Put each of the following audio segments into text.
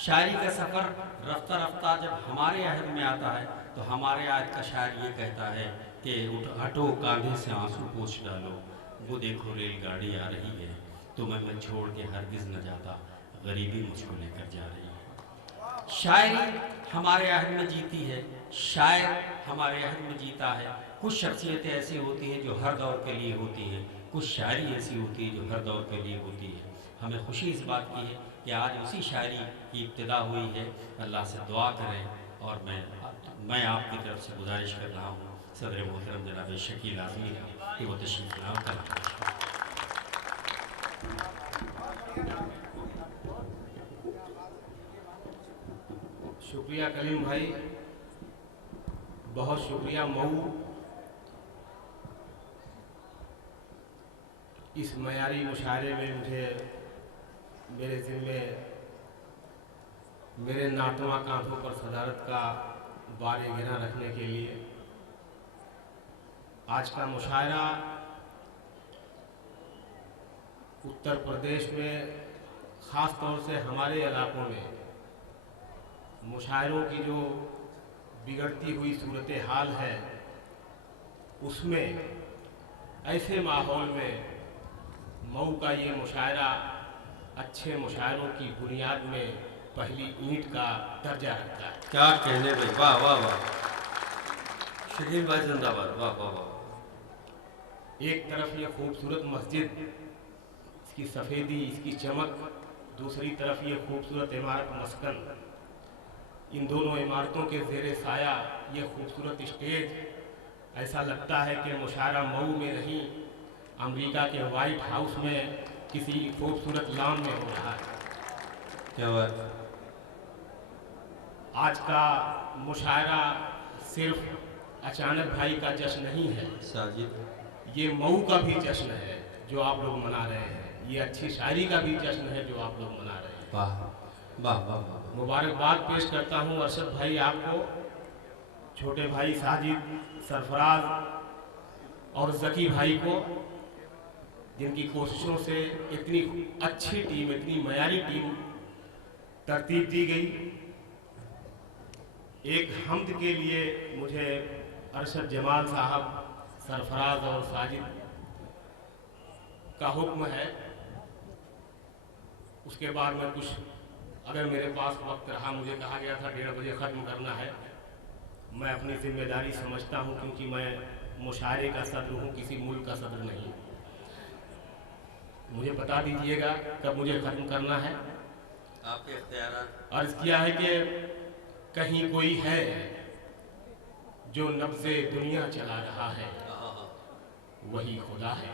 शायरी का सफ़र रफ्ता रफ्ता जब हमारे अहद में आता है तो हमारे आयत का शायर ये कहता है कि उठ हटो कांधे से आंसू पोंछ डालो, वो देखो रेलगाड़ी आ रही है, तुम्हें मैं छोड़ के हरगिज़ न जाता, गरीबी मुझको लेकर जा रही है। शायरी हमारे अहद में जीती है, शायर हमारे अहद में जीता है। कुछ शख्सियतें ऐसी होती हैं जो हर दौर के लिए होती हैं, कुछ शायरी ऐसी होती है जो हर दौर के लिए होती है। हमें खुशी इस बात की है कि आज उसी शायरी की इब्तिदा हुई है। अल्लाह से दुआ करें और मैं आपकी तरफ से गुजारिश कर रहा हूँ सदर मोहतरम जनाब शकील आज़मी का कि वो तशरीफ़ लाओ करें। शुक्रिया कलीम भाई, बहुत शुक्रिया मऊ इस मयारी मुशायरे में मुझे मेरे ज़िम्मे मेरे नातवा कांधों पर सदारत का बार गिरा रखने के लिए। आज का मुशायरा उत्तर प्रदेश में ख़ास तौर से हमारे इलाकों में मुशायरों की जो बिगड़ती हुई सूरत हाल है, उसमें ऐसे माहौल में मऊ का ये मुशायरा अच्छे मुशायरों की बुनियाद में पहली ईंट का दर्जा रखता है। क्या कहने भाई, वाह वाह वाह, शकील भाई जिंदाबाद, वाह वाह वाह। एक तरफ ये खूबसूरत मस्जिद, इसकी सफ़ेदी, इसकी चमक, दूसरी तरफ ये खूबसूरत इमारत मस्कन, इन दोनों इमारतों के ज़ेरे साया ये खूबसूरत स्टेज। ऐसा लगता है कि मुशायरा मऊ में नहीं, अमेरिका के वाइट हाउस में किसी खूबसूरत लॉन में हो रहा है। क्या बात। आज का मुशायरा सिर्फ अचानक भाई का जश्न नहीं है साजिद, ये मऊ का भी जश्न है जो आप लोग मना रहे हैं, ये अच्छी शायरी का भी जश्न है जो आप लोग मना रहे हैं। वाह वाह वाह वाह। मुबारकबाद पेश करता हूँ अरशद भाई आपको, छोटे भाई साजिद, सरफराज और जकी भाई को, जिनकी कोशिशों से इतनी अच्छी टीम, इतनी मयारी टीम तरतीब दी गई। एक हम्द के लिए मुझे अरशद जमाल साहब, सरफराज और साजिद का हुक्म है, उसके बाद में कुछ, अगर मेरे पास वक्त रहा, मुझे कहा गया था 1:30 बजे ख़त्म करना है, मैं अपनी जिम्मेदारी समझता हूं क्योंकि मैं मुशायरे का सदर हूं, किसी मुल्क का सदर नहीं। मुझे बता दीजिएगा कब मुझे ख़त्म करना है। आपके इख्तियारात। अर्ज़ किया है कि कहीं कोई है जो नब्ज़े दुनिया चला रहा है, वही खुदा है।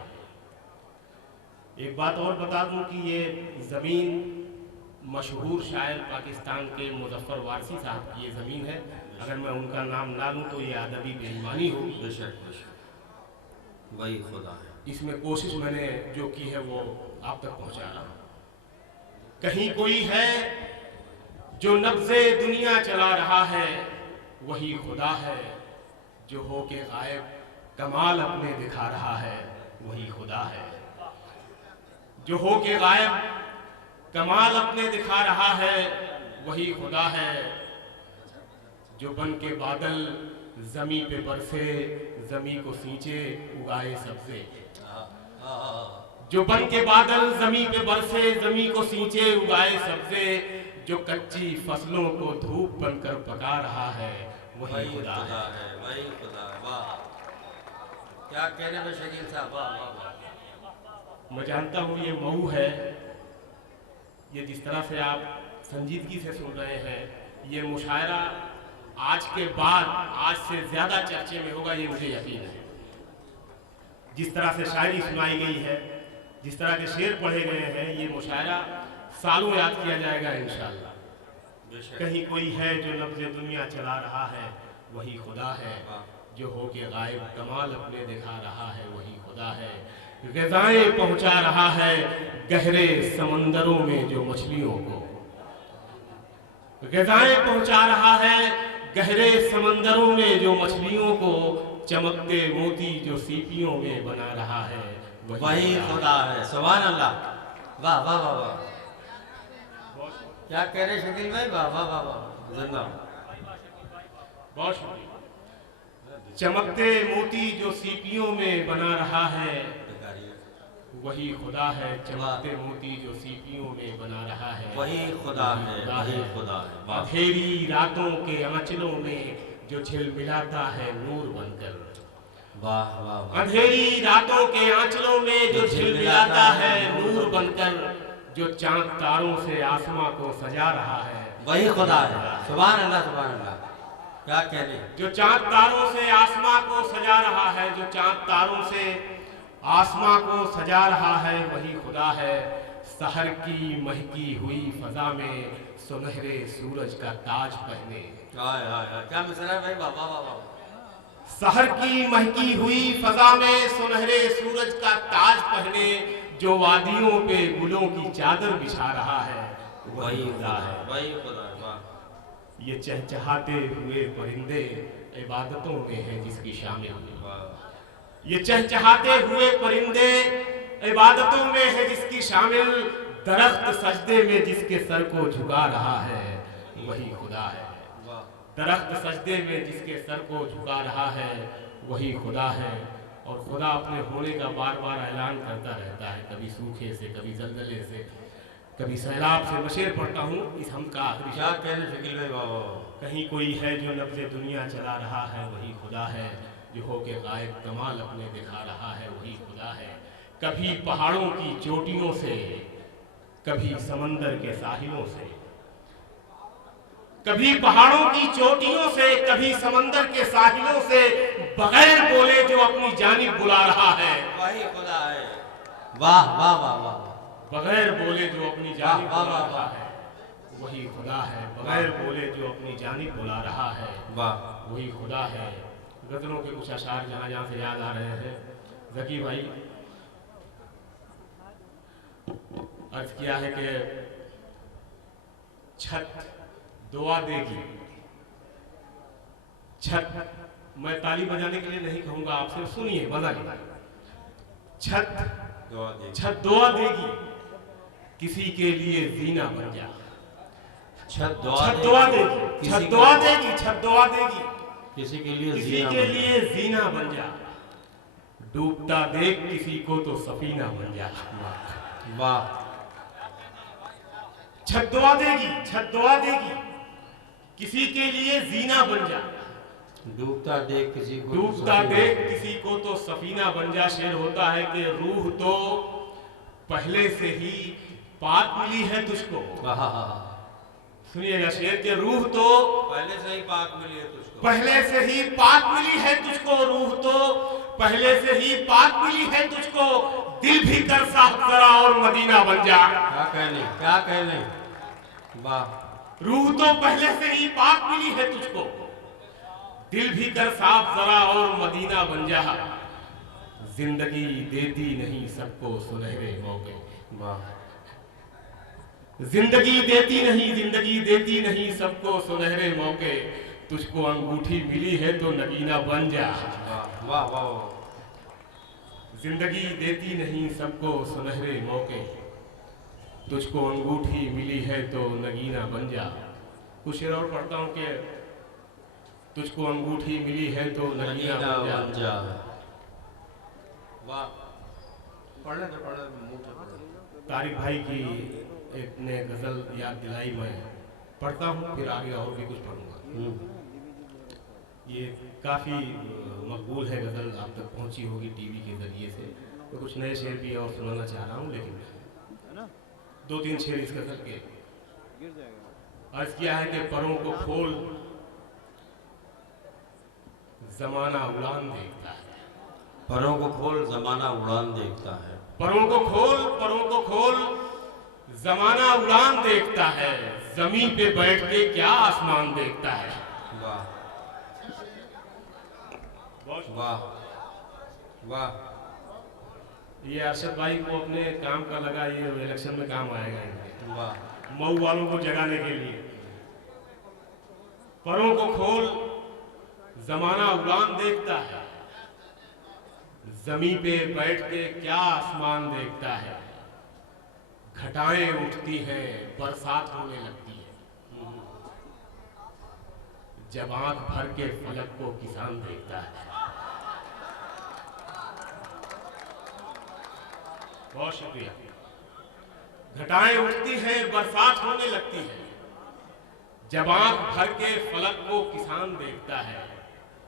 एक बात और बता दूं कि ये ज़मीन मशहूर शायर पाकिस्तान के मुज़फ़्फ़र वारसी साहब की ये ज़मीन है। अगर मैं उनका नाम ना लूँ तो ये अदबी बेईमानी होगी। बेशक बेशक, वही खुदा है। इसमें कोशिश मैंने जो की है वो आप तक पहुँचा रहा हूँ। कहीं कोई है जो नब्ज़े दुनिया चला रहा है, वही खुदा है। जो हो के गायब कमाल अपने दिखा रहा है, वही खुदा है। जो हो के गायब कमाल अपने दिखा रहा है, वही खुदा है। जो बन के बादल जमी पे बरसे, जमी को सींचे उगाए सब्जे। जो बन के बादल जमी पे बरसे, जमी को सींचे उगाए सब्जे। जो कच्ची फसलों को धूप बनकर पका रहा है, वही खुदा है। वही खुदा है। वाह, क्या कहने में शकील साहब, वाह वाह वाह। मैं जानता हूँ ये मऊ है, ये जिस तरह से आप संजीदगी से सुन रहे हैं, ये मुशायरा आज के बाद आज से ज़्यादा चर्चे में होगा, ये मुझे यकीन है। जिस तरह से शायरी सुनाई गई है, जिस तरह के शेर पढ़े गए हैं, ये मुशायरा सालों याद किया जाएगा इंशाअल्लाह। कहीं कोई है जो लफ्ज़े दुनिया चला रहा है, वही खुदा है। जो हो के गायब कमाल अपने दिखा रहा है, वही खुदा है। ग़िज़ाएं पहुंचा रहा है गहरे समंदरों में जो मछलियों को, ग़िज़ाएं पहुंचा रहा है गहरे समंदरों में जो मछलियों को। चमकते मोती जो सीपियों में बना रहा है, वही खुदा है। सुभान अल्लाह, वाह वाह वाह वाह। क्या कह रहे शकील भाई? वाह वाह वाह वाह, जिंदा। बहुत शुक्रिया। चमकते मोती जो सीपियों में बना रहा है वही खुदा है। चमकते मोती जो सीपियों में बना रहा है वही खुदा है, वही खुदा है। वाह अंधेरी रातों के आंचलों में जो झिलमिलाता है नूर बनकर। वाह वाह वाह। अंधेरी रातों के आंचलों में जो झिलमिलाता है नूर बनकर, जो चांद तारों से आसमां को सजा रहा है वही खुदा है। सुभान अल्लाह, सुभान अल्लाह। क्या कहने। जो चांद तारों से आसमां को सजा रहा है, जो चांद तारों से आसमां को सजा रहा है वही खुदा है। सहर की महकी हुई फजा में सुनहरे सूरज का ताज पहने। क्या मिसरा है भाई? वाह वाह वाह वाह। सहर की महकी हुई फजा में सुनहरे सूरज का ताज पहने, जो वादियों पे गुलों की चादर बिछा रहा है वही खुदा है, वही खुदा है। वाह। ये चहचहाते हुए परिंदे इबादतों में है जिसकी शामिल। ये चहचहाते हुए परिंदे इबादतों में है जिसकी शामिल। दरख्त सजदे में जिसके सर को झुका रहा है वही खुदा है। दरख्त सजदे में जिसके सर को झुका रहा है वही खुदा है। और खुदा अपने होने का बार बार ऐलान करता रहता है, कभी सूखे से, कभी जलजले से, कभी सैलाब से। मैं शेर पढ़ता हूँ इस हम का आखिरी। क्या कह रहे शकील भाई? वाह वाह। कहीं कोई है जो नब्ज़े दुनिया चला रहा है वही खुदा है। जो हो के गायब कमाल अपने दिखा रहा है वही खुदा है। कभी पहाड़ों की चोटियों से, कभी समंदर के साहिलों से, कभी पहाड़ों की चोटियों से, कभी समंदर के साहिलों से, बगैर बोले जो अपनी जानिब बुला रहा है वही खुदा है। वाह वाह वाह वाह। बगैर बोले जो अपनी जानिब बुला रहा है वही खुदा है। बगैर बोले जो अपनी जानिब बुला रहा है वाह वही खुदा है। गजलों के कुछ अशार जहाँ जहाँ से याद आ रहे हैं। जकी भाई अर्ज किया है कि छत दुआ देगी। छत, मैं ताली बजाने के लिए नहीं कहूंगा आपसे, सुनिए बजा लीजिए। छत दुआ देगी किसी के लिए जीना बन जा। छत दुआ देगी, छत दुआ देगी किसी के लिए जीना बन जा। डूबता देख किसी को तो सफीना बन जा। वाह। छत दुआ देगी किसी के लिए जीना बन जा। डूबता देख किसी को तो सफीना बन जा। शेर होता है कि रूह तो पहले से ही पाक मिली है तुझको। सुनिएगा शेर के रूह तो पहले से ही पाक मिली है तुझको। पहले से ही पाक मिली है तुझको। रूह तो पहले से ही पाक मिली है तुझको। दिल भी कर साफ जरा और मदीना बन जा। क्या कहने। वाह। रूह तो पहले से ही पाक मिली है तुझको। दिल भी कर साफ जरा और मदीना बन जा। जिंदगी देती नहीं सबको सुनहरे मौके। वाह। जिंदगी देती नहीं सबको सुनहरे मौके। तुझको अंगूठी मिली है तो नगीना बन जा। वाह वाह। जिंदगी देती नहीं सबको सुनहरे मौके। तुझको अंगूठी मिली है तो नगीना बन जा। कुछ शेर और पढ़ता हूँ कि तुझको अंगूठी मिली है तो नगीना बन जा। वाह। पढ़ने तारिक भाई की एक ने गजल याद दिलाई, मैं पढ़ता हूँ फिर आगे और भी कुछ पढ़ूंगा। ये काफ़ी मकबूल है गज़ल, आप तक पहुँची होगी टीवी के ज़रिए से। तो कुछ नए शेर भी और सुनाना चाह रहा हूँ, लेकिन 2-3 शेर इस गज़ल के अर्ज किया है कि परों को खोल ज़माना उड़ान देखता है। परों को खोल ज़माना उड़ान देखता है। परों को खोल ज़माना उड़ान देखता है। ज़मीन पे बैठ के क्या आसमान देखता है। वाह वाह वाह। ये अरशद भाई को अपने काम का लगा, ये इलेक्शन में काम आएगा इनके। वाह। मऊ वालों को जगाने के लिए। परों को खोल ज़माना उड़ान देखता है। ज़मीन पे बैठ के क्या आसमान देखता है। घटाएं उठती हैं, बरसात होने लगती है। जब आंख भर के फलक को किसान देखता है। बहुत शुक्रिया। घटाएं उठती हैं, बरसात होने लगती है, जब आंख भर के फलक को किसान देखता है।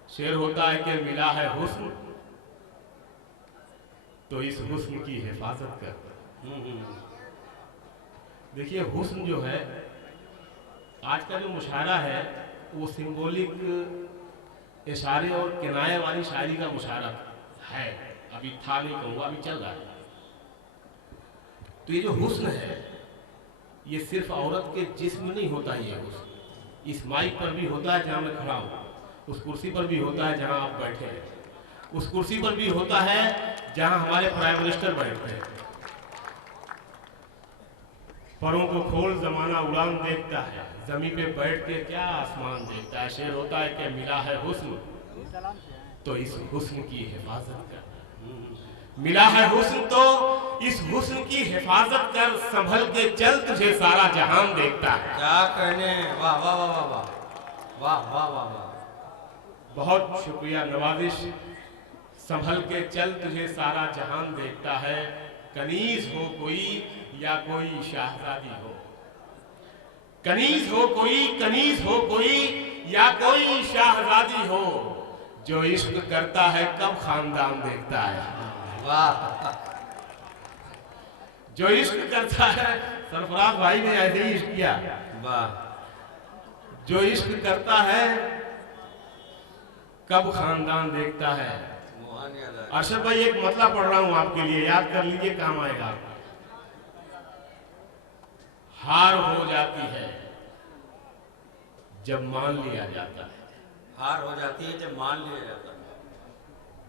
शेर होता है कि मिला है हुस्न, तो इस हुस्न की हिफाजत कर। देखिए, हुस्न जो है, आज का जो मुशायरा है वो सिंबॉलिक इशारे और किनाये वाली शायरी का मुशायरा है। अभी था नहीं कहूँगा, अभी चल रहा है। तो ये जो हुस्न है, ये सिर्फ औरत के जिस्म नहीं होता। ये हुस्न इस माइक पर भी होता है जहाँ मैं खड़ा हूँ, उस कुर्सी पर भी होता है जहाँ आप बैठे हैं, उस कुर्सी पर भी होता है जहाँ हमारे प्राइम मिनिस्टर बैठते हैं। परों को खोल जमाना उड़ान देखता है, जमीन पे बैठ के क्या आसमान देखता है। शेर होता है कि मिला है हुस्न, तो इस हुस्न की हिफाजत कर। मिला है हुस्न, तो इस हुस्न की हिफाजत कर। संभल के चल, तुझे सारा जहान देखता है। क्या कहने, वाह वाह वाह वाह वाह वाह वाह वाह वाह। बहुत शुक्रिया, नवाजिश। संभल के चल, तुझे सारा जहान देखता है। कनीज हो कोई या कोई शाहजादी हो, कनीज हो कोई, कनीज हो कोई या कोई शाहजादी हो, जो इश्क करता है कब खानदान देखता है। वाह। जो इश्क करता है, सरफराज भाई ने ऐसे ही इश्क किया। वाह। जो इश्क करता है कब खानदान देखता है। अरशद भाई, एक मतलब पढ़ रहा हूं आपके लिए, याद कर लीजिए, काम आएगा। हार हो जाती है जब मान लिया जाता है। हार हो जाती है जब मान लिया जाता है।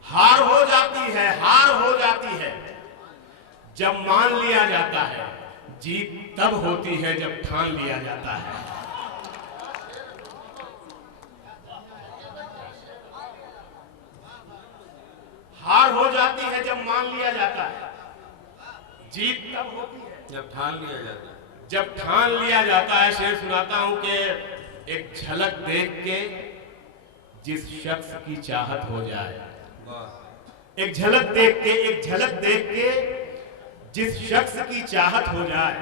हार हो जाती है, हार हो जाती है जब मान लिया जाता है। जीत तब होती है जब ठान लिया जाता है। हार हो जाती है जब मान लिया जाता है। जीत तब होती है जब ठान लिया जाता है। जब ठान लिया जाता है। शेर सुनाता हूं कि एक झलक देख के जिस शख्स की चाहत हो जाए। एक झलक देख के, एक झलक देख के जिस शख्स की चाहत हो जाए,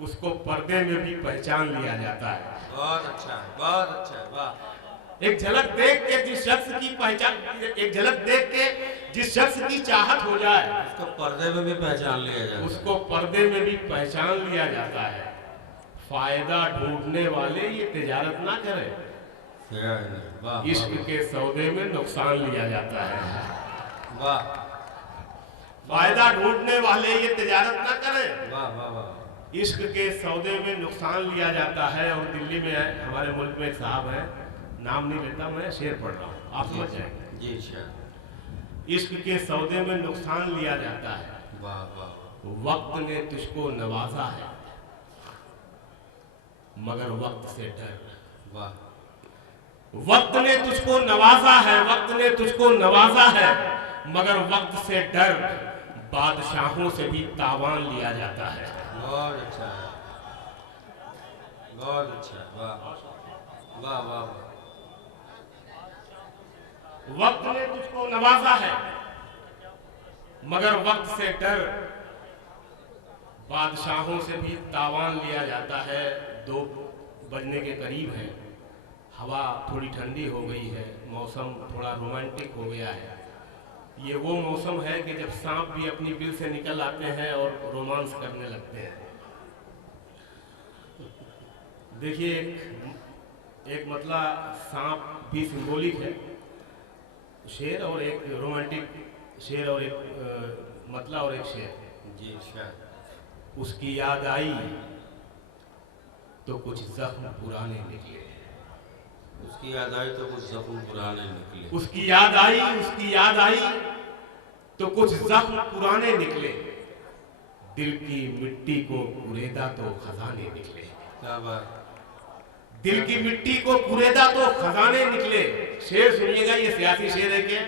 उसको पर्दे में भी पहचान लिया जाता है। बहुत अच्छा है, बहुत अच्छा है, वाह। एक झलक देख के जिस शख्स की पहचान, एक झलक देख के जिस शख्स की चाहत हो जाए, उसको पर्दे में भी पहचान लिया जाता है। उसको पर्दे में भी पहचान लिया जाता है। फायदा ढूंढने वाले ये तिजारत ना करें, इश्क के सौदे में नुकसान लिया जाता है। वाह। फायदा ढूंढने वाले ये तिजारत ना करें, वाह वाह वाह। इश्क के सौदे में नुकसान लिया जाता है। और दिल्ली में, हमारे मुल्क में एक साहब है, नाम नहीं लेता मैं, शेर पढ़ रहा हूँ, आप समझ जाएंगे। जी सर। इश्क के सौदे में नुकसान लिया जाता है। वाह वाह। वक्त ने तुझको नवाजा है, मगर वक्त से डर। वाह। वक्त ने तुझको नवाजा है, वक्त ने तुझको नवाजा है, मगर वक्त से डर। बादशाहों से भी तावान लिया जाता है। बहुत अच्छा है, बहुत अच्छा है, वाह वाह वाह। वक्त ने तुझको नवाजा है, मगर वक्त से डर। बादशाहों से भी तावान लिया जाता है। 2 बजने के करीब है, हवा थोड़ी ठंडी हो गई है, मौसम थोड़ा रोमांटिक हो गया है। ये वो मौसम है कि जब सांप भी अपनी बिल से निकल आते हैं और रोमांस करने लगते हैं। देखिए, एक मतलब सांप भी सिंबॉलिक है, शेर और एक रोमांटिक शेर, और एक मतला और एक शेर। जी शायद। उसकी याद आई तो कुछ जख्म पुराने निकले। उसकी याद आई तो कुछ जख्म पुराने निकले। उसकी याद आई, उसकी याद आई तो कुछ जख्म पुराने निकले। दिल की मिट्टी को कुरेदा तो खजाने निकले। क्या बात। दिल की मिट्टी को कुरेदा तो खजाने निकले। शेर सुनिएगा, ये सियासी शेर है कि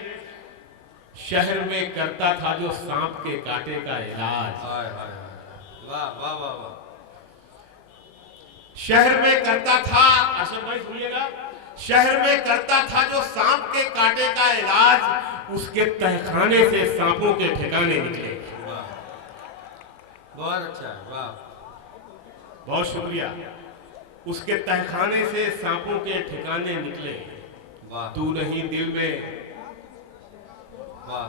शहर में करता था जो सांप के कांटे का इलाज। हाय हाय हाय। वाह वाह वाह वाह। शहर में करता था, अशरफ भाई सुनिएगा, शहर में करता था जो सांप के कांटे का इलाज, उसके तहखाने से सांपों के ठिकाने निकले। वाह, बहुत अच्छा, वाह। बहुत शुक्रिया। उसके तहखाने से सांपों के ठिकाने निकले। वाह, तू नहीं दिल में, वाह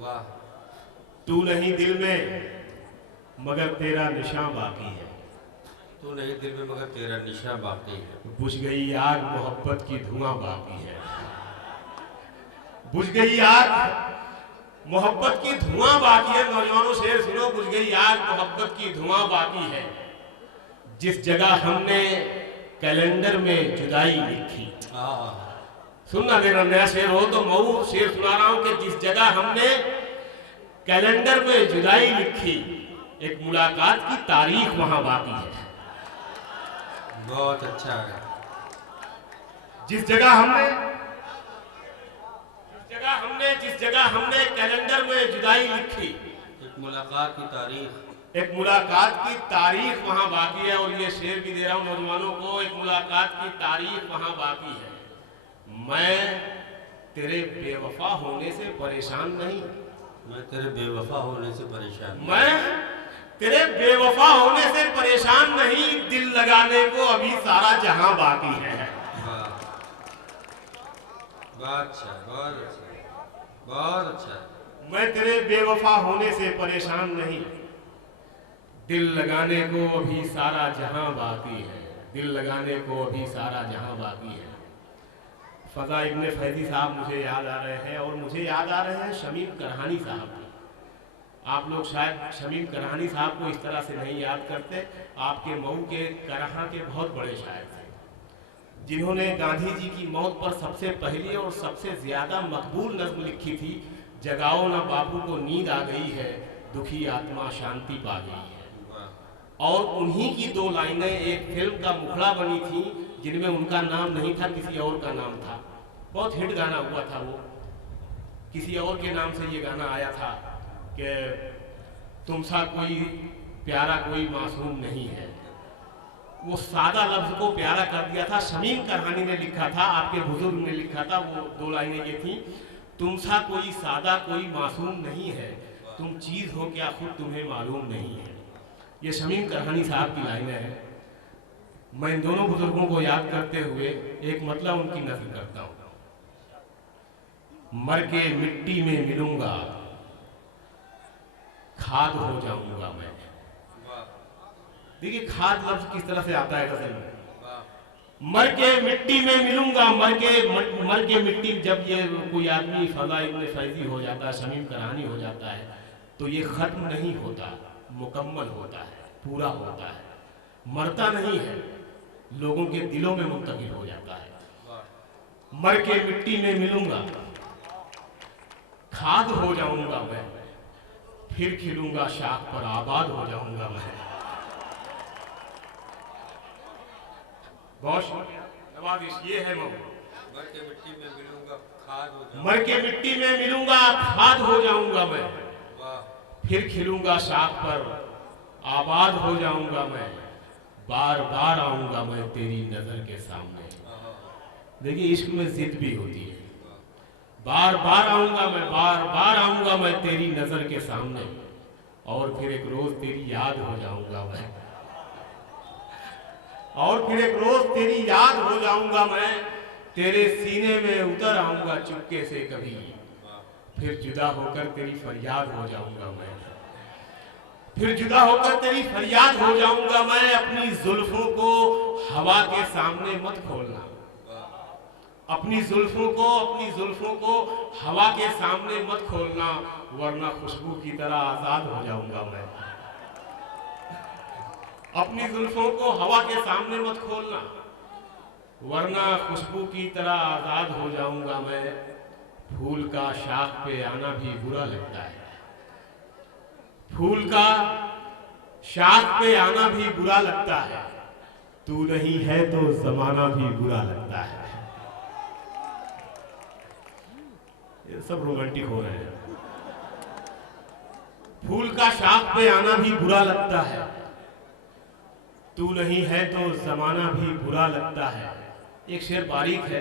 वाह। तू नहीं दिल में मगर तेरा निशान बाकी है। तू नहीं दिल में मगर तेरा निशा बाकी है। बुझ गई आग मोहब्बत की धुआं बाकी है। बुझ गई आग मोहब्बत की धुआं बाकी है। नौजवानों शेर सुनो, बुझ गई आग मोहब्बत की धुआं बाकी है। जिस जगह हमने कैलेंडर में जुदाई लिखी, सुनना देना, नया शेर हो तो मऊ शेर सुना रहा हूं कि जिस जगह हमने कैलेंडर में जुदाई लिखी, एक मुलाकात की तारीख वहां बाकी है। बहुत अच्छा है। जिस जगह हमने कैलेंडर में जुदाई लिखी, एक मुलाकात की तारीख, एक मुलाकात की तारीख वहां बाकी है। और ये शेर भी दे रहा हूं नौजवानों को, एक मुलाकात की तारीख वहां बाकी है। मैं तेरे बेवफा होने से परेशान नहीं, मैं तेरे बेवफा होने से परेशान, मैं तेरे बेवफा होने से परेशान नहीं, दिल लगाने को अभी सारा जहां बाकी है। वाह, बहुत अच्छा, बहुत अच्छा, बहुत अच्छा। मैं तेरे बेवफा होने से परेशान नहीं, दिल लगाने को अभी सारा जहां बाकी है। दिल लगाने को अभी सारा जहां बाकी है। फजा इब्ने फैजी साहब मुझे याद आ रहे हैं, और मुझे याद आ रहे हैं शमीम करहानी साहब। आप लोग शायद शमीम करहानी साहब को इस तरह से नहीं याद करते। आपके मऊ के करहा के बहुत बड़े शायर थे, जिन्होंने गांधी जी की मौत पर सबसे पहली और सबसे ज्यादा मकबूल नज्म लिखी थी, जगाओ ना बापू को नींद आ गई है, दुखी आत्मा शांति पा गई है। और उन्हीं की दो लाइनें एक फिल्म का मुखड़ा बनी थी, जिनमें उनका नाम नहीं था, किसी और का नाम था। बहुत हिट गाना हुआ था वो, किसी और के नाम से ये गाना आया था कि तुम सा कोई प्यारा कोई मासूम नहीं है। वो सादा लफ्ज को प्यारा कर दिया था, शमीम करहानी ने लिखा था, आपके बुजुर्ग ने लिखा था। वो दो लाइनें ये थी, तुम सा कोई सादा कोई मासूम नहीं है, तुम चीज हो क्या खुद तुम्हें मालूम नहीं है। ये शमीम करहानी साहब की लाइनें हैं। मैं इन दोनों बुजुर्गों को याद करते हुए एक मतलब उनकी नज़र करता हूँ। मर के मिट्टी में मिलूंगा, खाद हो जाऊंगा मैं। देखिए खाद लफ्ज किस तरह से आता है गजल में। मर के मिट्टी में मिलूंगा, मर के मिट्टी, जब ये कोई आदमी फजा इब्ने फैजी हो जाता है, शमीम करहानी हो जाता है, तो ये खत्म नहीं होता, मुकम्मल होता है, पूरा होता है, मरता नहीं है, लोगों के दिलों में मुंतकिल हो जाता है। मर के मिट्टी में मिलूंगा, खाद हो जाऊंगा मैं, फिर खिलूंगा शाख पर आबाद हो जाऊंगा मैं। बहुत शुक्रिया नवाजिश, ये है मऊ। मर के मिट्टी में मिलूंगा, खाद हो जाऊंगा, मर के मिट्टी में मिलूंगा, खाद हो जाऊंगा मैं, वाह। फिर खिलूंगा शाख पर आबाद हो जाऊंगा मैं, बार बार आऊंगा मैं तेरी नजर के सामने। देखिए इश्क में जिद भी होती है, बार बार आऊंगा मैं, बार बार आऊंगा मैं तेरी नजर के सामने, और फिर एक रोज तेरी याद हो जाऊंगा मैं, और फिर एक रोज तेरी याद हो जाऊंगा मैं, तेरे सीने में उतर आऊंगा चुपके से कभी, फिर जुदा होकर तेरी फरियाद हो जाऊंगा मैं, फिर जुदा होकर तेरी फरियाद हो जाऊंगा मैं। अपनी जुल्फों को हवा के सामने मत खोलना, अपनी जुल्फों को हवा के सामने मत खोलना, वरना खुशबू की तरह आजाद हो जाऊंगा मैं। अपनी जुल्फों को हवा के सामने मत खोलना, वरना खुशबू की तरह आजाद हो जाऊंगा मैं। फूल का शाख पे आना भी बुरा लगता है, फूल का शाख पे आना भी बुरा लगता है, तू नहीं है तो जमाना भी बुरा लगता है। ये सब रोमांटिक हो रहे हैं। फूल का शाख पे आना भी बुरा लगता है, तू नहीं है तो जमाना भी बुरा लगता है। एक शेर बारीक है,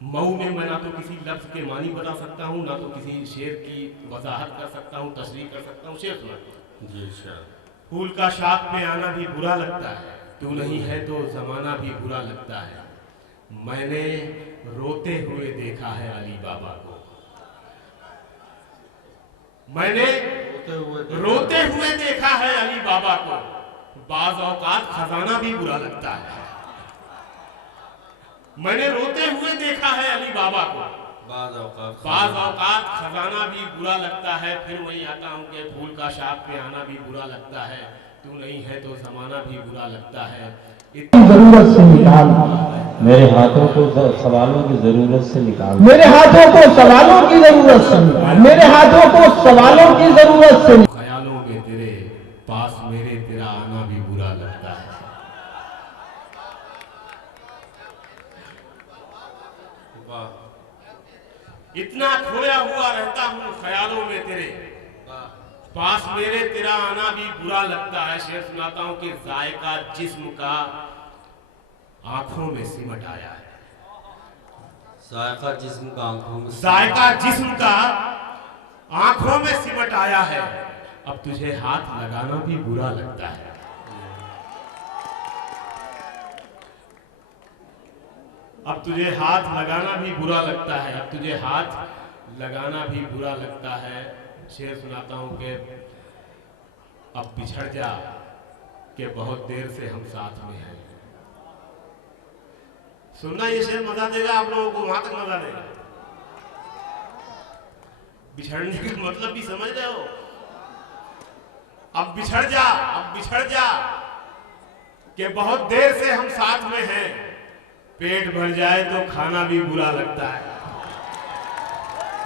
मऊ में मैं ना तो किसी लफ्ज के मानी बता सकता हूँ, ना तो किसी शेर की वजाहत कर सकता हूँ, तशरीह कर सकता हूँ। शेर सुना जी सर। फूल का शाख पे आना भी बुरा लगता है, तू नहीं है तो जमाना भी बुरा लगता है। मैंने रोते हुए देखा है अली बाबा को, मैंने रोते हुए देखा है अली बाबा को। बाज औकात खजाना भी बुरा लगता है। मैंने रोते हुए देखा है अली बाबा को, बाज औकात खजाना भी बुरा लगता है। फिर वही आता हूँ कि फूल का शाख पे आना भी बुरा लगता है, तू नहीं है तो जमाना भी बुरा लगता है। जरूरत से निकाल, मेरे हाथों को सवालों की जरूरत से निकाल, मेरे हाथों को सवालों की जरूरत से निकाल, मेरे हाथों को सवालों की जरूरत से। ख्यालों में तेरे पास मेरे तेरा आना भी बुरा लगता है। इतना खोया हुआ रहता हूँ ख्यालों में तेरे पास मेरे तेरा आना भी बुरा लगता है। शेर सुनाता हूँ कि जायका जिस्म का आंखों में सिमट आया है, जायका जिस्म का आंखों में, जायका जिस्म का आंखों में सिमट आया है। अब तुझे हाथ लगाना भी बुरा लगता है। अब तुझे हाथ लगाना भी बुरा लगता है, अब तुझे हाथ लगाना भी बुरा लगता है। शेर सुनाता हूं कि अब बिछड़ जा कि बहुत देर से हम साथ में हैं। सुनना ये शेर मजा देगा आप लोगों को, वहां तक मजा देगा। बिछड़ने का मतलब भी समझ रहे हो? अब बिछड़ जा, अब बिछड़ जा कि बहुत देर से हम साथ में हैं। पेट भर जाए तो खाना भी बुरा लगता है।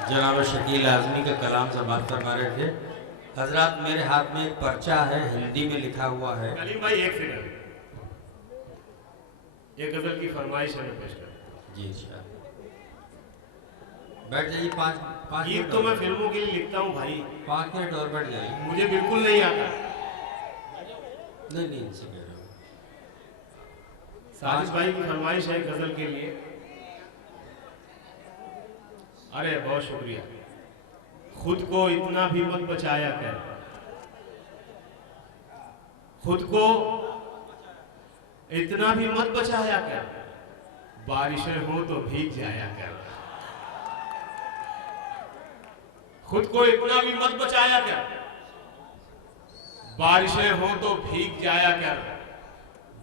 जनाब शकील आजमी का कलाम से बात फरमा रहे थे हजरत। मेरे हाथ में एक पर्चा है, हिंदी में लिखा हुआ है। कलीम भाई एक सेकंड, ये गजल की फरमाइश है, मैं पेश कर। जी सर, बैठ जाइए। पाँच गीत तो मैं फिल्मों के लिए लिखता हूँ भाई। 5 मिनट और बैठ जाइए। मुझे बिल्कुल नहीं आता। नहीं नहीं, इनसे कह रहा हूँ। साजिश भाई की फरमाइश है गजल के लिए। अरे बहुत शुक्रिया। खुद को इतना भी मत बचाया कर, खुद को इतना भी मत बचाया कर, बारिशें हो तो भीग जाया कर। खुद को इतना भी मत बचाया कर, बारिशें हो तो भीग जाया कर।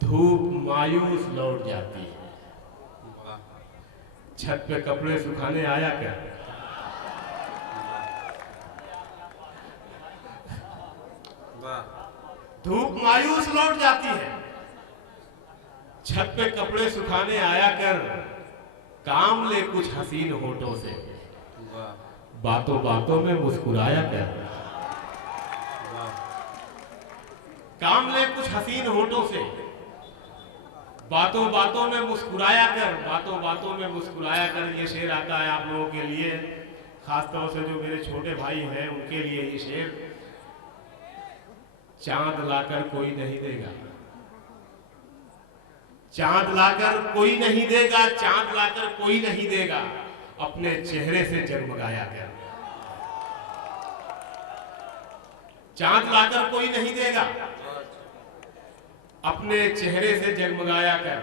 धूप मायूस लौट जाती है, छत पे कपड़े सुखाने आया कर। धूप मायूस लौट जाती है, छत पे कपड़े सुखाने आया कर। काम ले कुछ हसीन होठों से, बातों बातों में मुस्कुराया कर। काम ले कुछ हसीन होठों से, बातों बातों में मुस्कुराया कर, बातों बातों में मुस्कुराया कर। ये शेर आता है आप लोगों के लिए, खासतौर से जो मेरे छोटे भाई हैं उनके लिए ये शेर। चांद लाकर कोई नहीं देगा, चांद लाकर कोई नहीं देगा, चांद लाकर कोई नहीं देगा, अपने चेहरे से जगमगाया कर। चांद लाकर कोई नहीं देगा, अपने चेहरे से जगमगाया कर।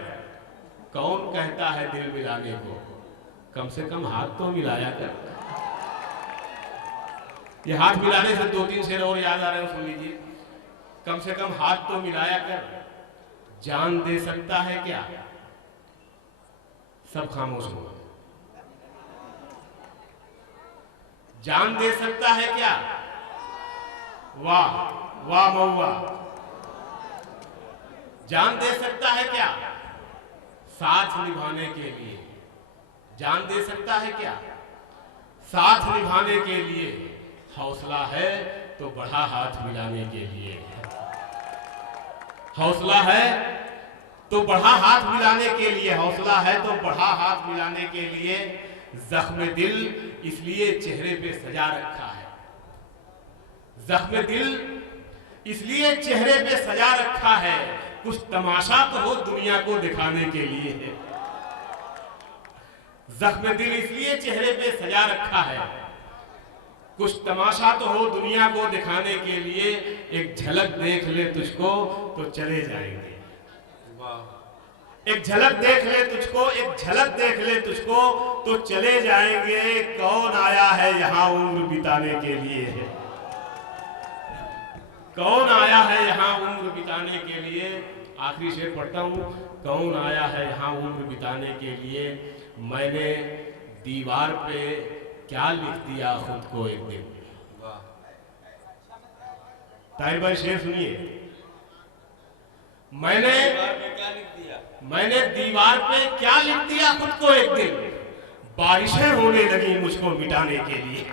कौन कहता है दिल मिलाने को, कम से कम हाथ तो मिलाया कर। ये हाथ मिलाने से 2-3 शेर और याद आ रहे हैं, सुन लीजिए। कम से कम हाथ तो मिलाया कर, जान दे सकता है क्या। सब खामोश हो। जान दे सकता है क्या, वाह वाह महुआ। जान दे सकता है क्या साथ निभाने के लिए, जान दे सकता है क्या साथ निभाने के लिए। हौसला है तो बढ़ा हाथ मिलाने के लिए, हौसला है तो बढ़ा हाथ मिलाने के लिए, हौसला है तो बढ़ा हाथ मिलाने के लिए। जख्म दिल इसलिए चेहरे पे सजा रखा है, जख्म दिल इसलिए चेहरे पे सजा रखा है, कुछ तमाशा तो हो दुनिया को दिखाने के लिए है। जख्म दिल इसलिए चेहरे पे सजा रखा है, कुछ तमाशा तो हो दुनिया को दिखाने के लिए। एक झलक देख ले तुझको तो चले जाएंगे, एक झलक देख ले तुझको, एक झलक देख ले तुझको तो चले जाएंगे। कौन आया है यहाँ उम्र बिताने के लिए है, कौन आया है यहाँ उम्र बिताने के लिए। आखिरी शेर पढ़ता हूँ। कौन आया है यहाँ उम्र बिताने के लिए, मैंने दीवार पे क्या लिख दिया खुद को एक दिन। ताहिर भाई शेर सुनिए। मैंने दीवार पे क्या लिख दिया खुद को एक दिन, बारिशें होने लगी मुझको मिटाने के लिए।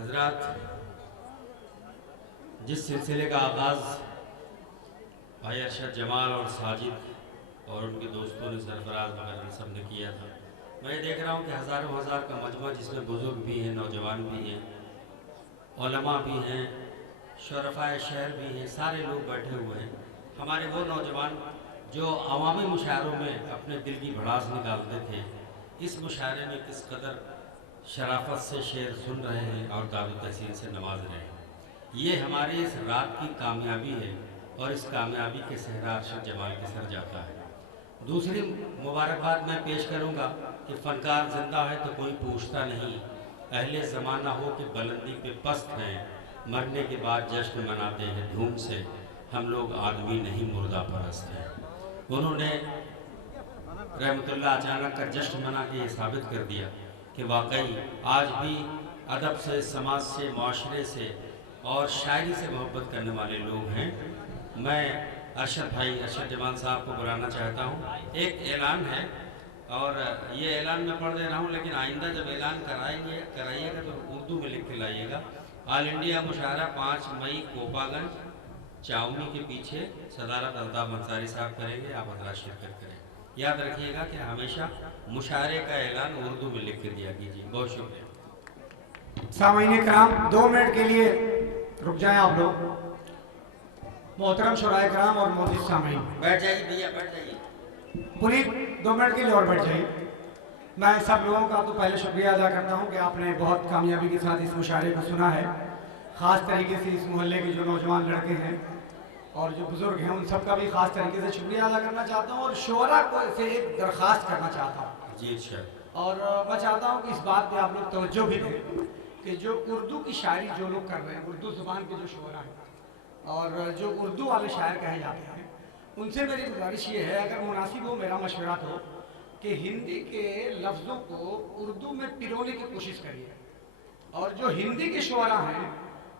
हजरात, जिस सिलसिले का आगाज़ भाई अरशद जमाल और साजिद और उनके दोस्तों ने, सरफराज वगैरह सब ने किया था, मैं ये देख रहा हूँ कि हज़ारों हज़ार का मजमा, जिसमें बुज़ुर्ग भी हैं, नौजवान भी हैं, उलमा भी हैं, शरफ़ाए शहर भी हैं, सारे लोग बैठे हुए हैं। हमारे वो नौजवान जो अवामी मुशायरों में अपने दिल की भड़ास निकालते थे, इस मुशायरे में किस कदर शराफत से शेर सुन रहे हैं और दारुल तहसीन से नवाज रहे हैं। ये हमारी इस रात की कामयाबी है और इस कामयाबी के सहरा अरशद जमाल के सर जाता है। दूसरी मुबारकबाद मैं पेश करूंगा कि फ़नकार जिंदा है तो कोई पूछता नहीं, अहले ज़माना हो कि बुलंदी पे पस्त हैं, मरने के बाद जश्न मनाते हैं धूम से, हम लोग आदमी नहीं मुर्दा परस्त हैं। उन्होंने रहमतुल्लाह अचानक का जश्न मना के ये साबित कर दिया कि वाकई आज भी अदब से, समाज से, माशरे से और शायरी से मोहब्बत करने वाले लोग हैं। मैं अरशद भाई, अरशद जमाल साहब को बुलाना चाहता हूँ। एक ऐलान है और ये ऐलान मैं पढ़ दे रहा हूँ, लेकिन आइंदा जब ऐलान कराइएगा तो उर्दू में लिख के लाइएगा। ऑल इंडिया मुशायरा 5 मई कोपागंज चाउमी के पीछे सदारत अल्ताफ अंसारी साहब करेंगे, आप हजरात शिरकत करें। याद रखिएगा कि हमेशा मुशायरे का ऐलान उर्दू में लिख के दिया कीजिए। बहुत शुक्रिया। सामाईन कराम, 2 मिनट के लिए रुक जाएं आप लोग। मोहतरम शुराए कराम और मोहतरम सामाईन, बैठ जाइए भैया, बैठ जाइए। पूरी 2 मिनट के लिए और बैठ जाइए। मैं सब लोगों का तो पहले शुक्रिया अदा करता हूं कि आपने बहुत कामयाबी के साथ इस मुशायरे को सुना है। ख़ास तरीके से इस मोहल्ले के जो नौजवान लड़के हैं और जो बुज़ुर्ग हैं, उन सब का भी ख़ास तरीके से शुक्रिया अदा करना चाहता हूँ और शोरा को से एक दरख्वास्त करना चाहता हूँ जी। अच्छा। और मैं चाहता हूँ कि इस बात पे आप लोग तवज्जो भी दें कि जो उर्दू की शायरी जो लोग कर रहे हैं, उर्दू ज़ुबान के जो शोरा हैं और जो उर्दू वाले शायर कहे जाते हैं, उनसे मेरी गुजारिश ये है, अगर मुनासिब हो मेरा मशवरा तो, कि हिंदी के लफ्ज़ों को उर्दू में पिरोने की कोशिश करिए। और जो हिंदी के शुअरा हैं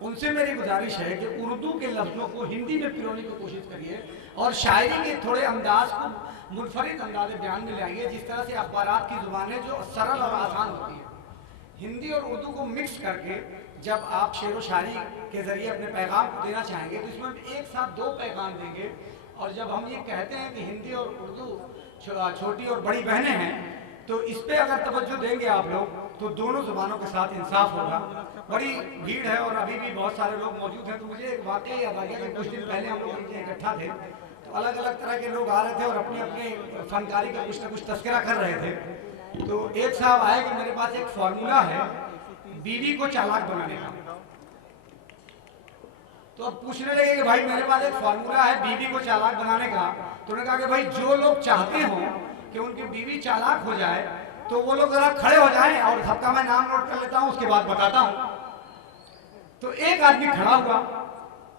उनसे मेरी गुजारिश है कि उर्दू के लफ्ज़ों को हिंदी में पिरोने की कोशिश करिए और शायरी के थोड़े अंदाज को मुनफरिद अंदाज बयान में लाइए, जिस तरह से अखबारात की ज़ुबानें जो सरल और आसान होती है, हिंदी और उर्दू को मिक्स करके जब आप शेर व शायरी के ज़रिए अपने पैगाम को देना चाहेंगे तो इसमें एक साथ 2 पैगाम देंगे। और जब हम ये कहते हैं कि हिंदी और उर्दू छोटी और बड़ी बहनें हैं, तो इस पर अगर तवज्जो देंगे आप लोग तो दोनों ज़ुबानों के साथ इंसाफ होगा। बड़ी भीड़ है और अभी भी बहुत सारे लोग मौजूद हैं। तो मुझे एक वाक़या याद आ गया कि कुछ दिन पहले हम लोग नीचे इकट्ठा थे तो अलग अलग तरह के लोग आ रहे थे और अपनी अपनी फनकारी का कुछ ना कुछ तस्करा कर रहे थे। तो एक साहब आए कि मेरे पास एक फार्मूला है बीवी को चालाक बनाने का। तो अब पूछने लगे कि भाई मेरे पास एक फार्मूला है बीवी को चालाक बनाने का। तो उन्होंने कहा कि भाई जो लोग चाहते हो कि उनकी बीवी चालाक हो जाए तो वो लोग जरा खड़े हो जाएं और सबका मैं नाम नोट कर लेता हूं, उसके बाद बताता हूं। तो एक आदमी खड़ा हुआ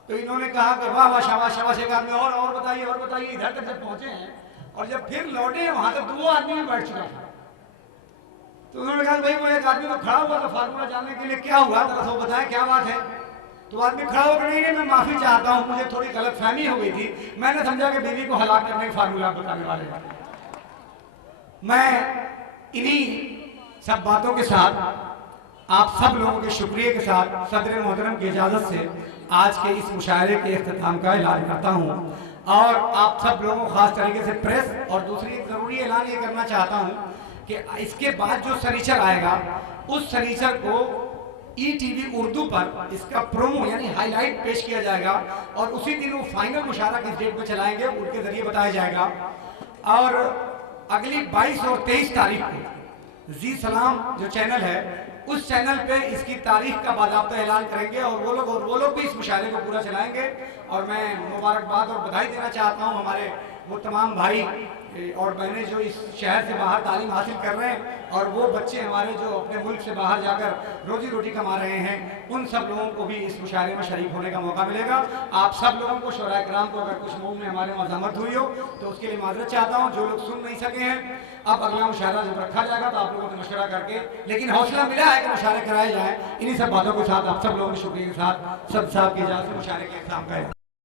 तो इन्होंने कहा कि वाह वाह शाबाश शाबाश। एक आदमी और बताइए। इधर तक जब पहुंचे हैं और जब फिर लौटे वहां तक 2 आदमी भी बैठ चुका था। तो उन्होंने कहा भाई वो एक आदमी तो खड़ा हुआ था फार्मूला जानने के लिए, क्या हुआ तो बताएं क्या बात है। तो आदमी खड़ा होकर नहीं, मैं माफी चाहता हूँ, मुझे थोड़ी गलतफहमी हो गई थी, मैंने समझा कि बीवी को हलाक करने का फार्मूला बताने वाले। मैं इन्हीं सब बातों के साथ आप सब लोगों के शुक्रिया के साथ सदर मोहतरम की इजाज़त से आज के इस मुशायरे के इख्तिताम का ऐलान करता हूँ। और आप सब लोगों को खास तरीके से प्रेस और दूसरी एक ज़रूरी ऐलान ये करना चाहता हूँ कि इसके बाद जो शनिचर आएगा उस शनिचर को ETV उर्दू पर इसका प्रोमो यानी हाईलाइट पेश किया जाएगा और उसी दिन वो फाइनल मुशायरा किस डेट में चलाएंगे उनके जरिए बताया जाएगा। और अगली 22 और 23 तारीख को जी सलाम जो चैनल है उस चैनल पे इसकी तारीख का बाकायदा ऐलान करेंगे और वो लोग भी इस मुशायरे को पूरा चलाएंगे। और मैं मुबारकबाद और बधाई देना चाहता हूँ हमारे वो तमाम भाई और बहनें जो इस शहर से बाहर तालीम हासिल कर रहे हैं और वो बच्चे हमारे जो अपने मुल्क से बाहर जाकर रोजी रोटी कमा रहे हैं, उन सब लोगों को भी इस मुशायरे में शरीक होने का मौका मिलेगा। आप सब लोगों को शोराए कराम को अगर कुछ मुंह में हमारे मज़ामत हुई हो तो उसके लिए माजरत चाहता हूँ। जो लोग सुन नहीं सके हैं, अब अगला मुशायरा जब रखा जाएगा तो आप लोगों से मशवरा करके, लेकिन हौसला मिला है कि मुशायरे कराए जाएँ। इन्हीं सब बातों के साथ आप सब लोगों के शुक्रिया के साथ सब साहब की इजाज़त से मुशायरे के इख्तिताम का